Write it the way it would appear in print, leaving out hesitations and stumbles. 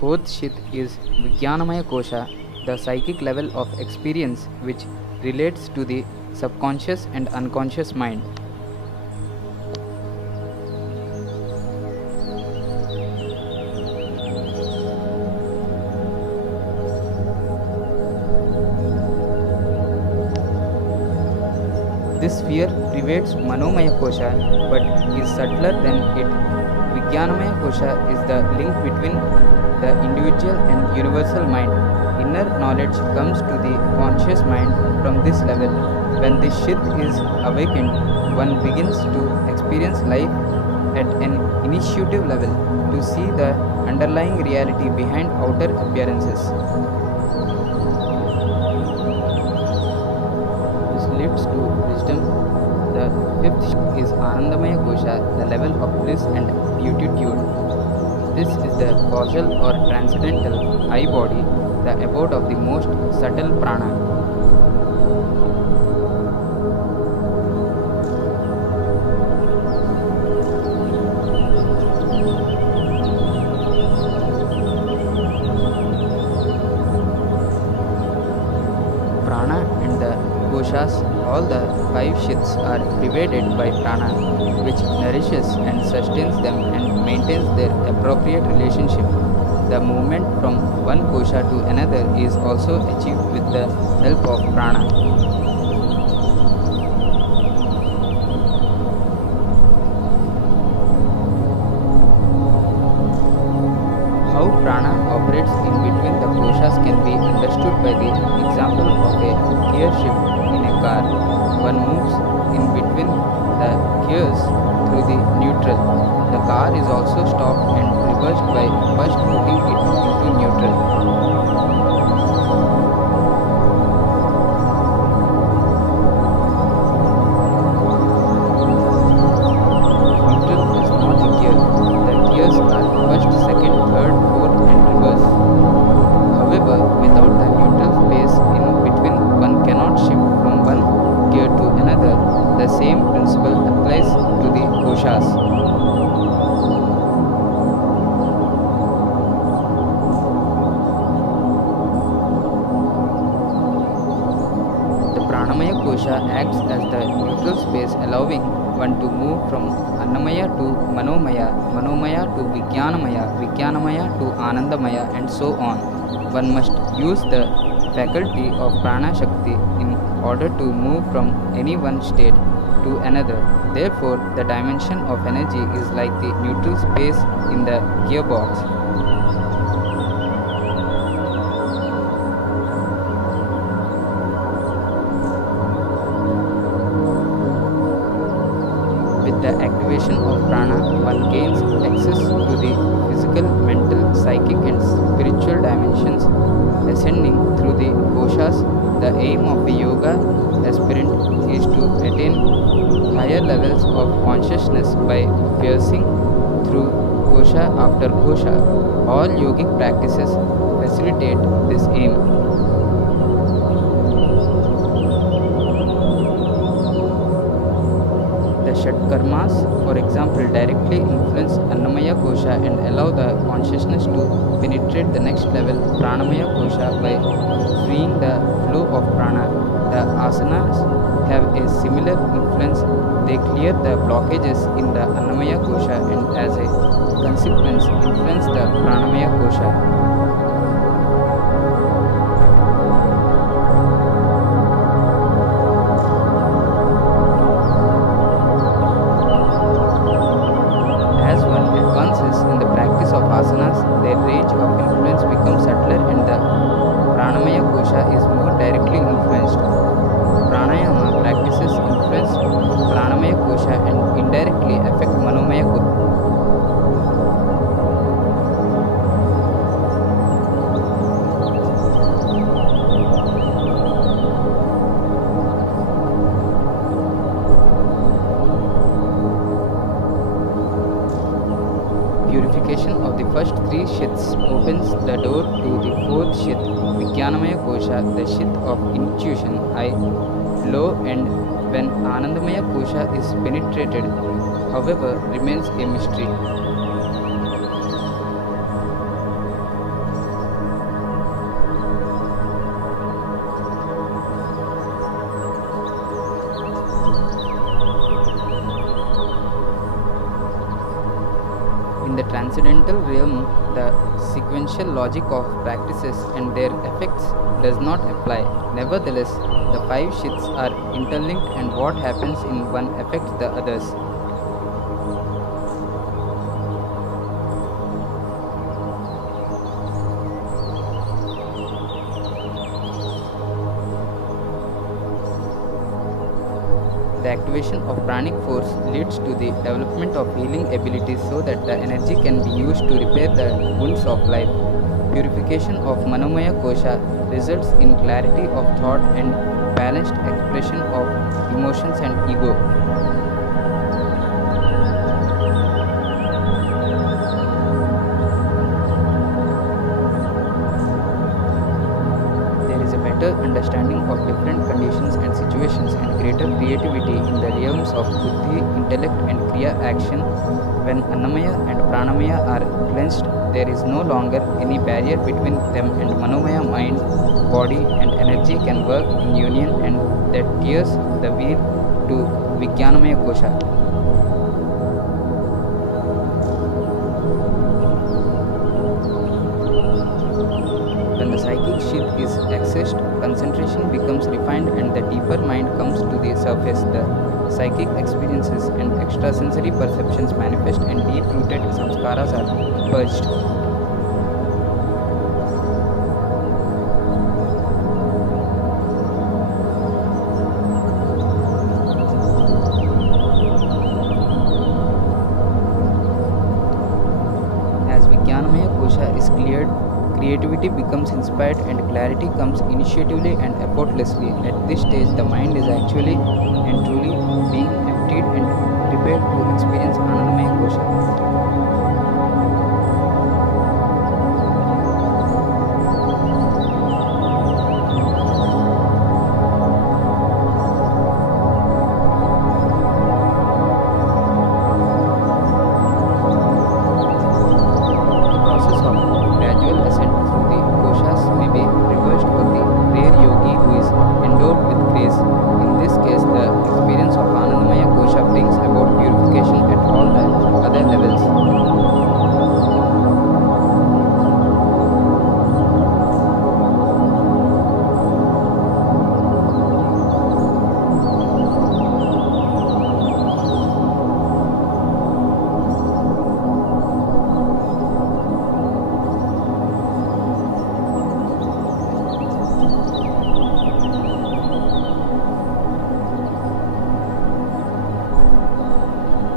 fourth sheath is Vijnanamaya kosha, the psychic level of experience which relates to the subconscious and unconscious mind. This sphere pervades manomaya kosha but is subtler than it. Vijnanamaya kosha is the link between the individual and universal mind. Inner knowledge comes to the conscious mind from this level. When this sheath is awakened, one begins to experience life at an initiative level, to see the underlying reality behind outer appearances. This leads to wisdom. The fifth sheath is anandamaya kosha, the level of bliss and beatitude. This is the causal or transcendental I body, the abode of the most subtle prana. Prana and the koshas, all the five sheaths are pervaded by prana, which nourishes and sustains them and maintains their appropriate relationship. The movement from one kosha to another is also achieved with the help of prana. How prana operates in between the koshas can be understood by the example of a gear shift in a car. One moves in between the gears through the neutral. The car is also stopped and reversed by first putting it into neutral. Neutral is not a gear. The gears are first, second, third, fourth and reverse. However, without the neutral space in between, one cannot shift from one gear to another. The same principle applies to the koshas. The pranamaya kosha acts as the neutral space, allowing one to move from anandamaya to manomaya, manomaya to vijnanamaya, vijnanamaya to anandamaya and so on. One must use the faculty of prana shakti in order to move from any one state to another. Therefore, the dimension of energy is like the neutral space in the gearbox. With the activation of prana, one gains access to the physical, mental, psychic and spiritual dimensions, ascending through the koshas. The aim of a yoga aspirant is to attain higher levels of consciousness by piercing through kosha after kosha. All yogic practices facilitate this aim. The Shatkarmas, for example, directly influence Annamaya kosha and allow the consciousness to penetrate the next level, Pranamaya kosha, by freeing the flow of prana. The asanas have a similar influence. They clear the blockages in the Annamaya kosha and as a consequence influence the Pranamaya kosha. Their range of influence becomes subtler and the pranamaya kosha is more directly influenced. Pranayama practices influence pranamaya kosha and indirectly affect manomaya kosha. Purification of the first three sheaths opens the door to the fourth sheath, Vijnanamaya kosha, the sheath of intuition, I, flow, and when Anandamaya kosha is penetrated, however, remains a mystery. transcendental realm, the sequential logic of practices and their effects does not apply. Nevertheless, the five sheaths are interlinked, and what happens in one affects the others. The activation of pranic force leads to the development of healing abilities so that the energy can be used to repair the wounds of life. Purification of manomaya kosha results in clarity of thought and balanced expression of emotions and ego. There is a better understanding of different conditions and situations and greater creativity in the realms of buddhi, intellect and kriya action. When annamaya and pranamaya are cleansed, there is no longer any barrier between them, and manomaya, mind, body and energy can work in union, and that tears the wheel to Vijnanamaya kosha. When the psychic sheath is accessed, concentration becomes refined and the deeper mind comes to the surface. The psychic experiences and extrasensory perceptions manifest, and deep-rooted samskaras are purged. As Vijnanamaya kosha is cleared, creativity becomes inspired and clarity comes initiatively and effortlessly. At this stage, the mind is actually and truly being emptied and prepared to experience anandamaya kosha.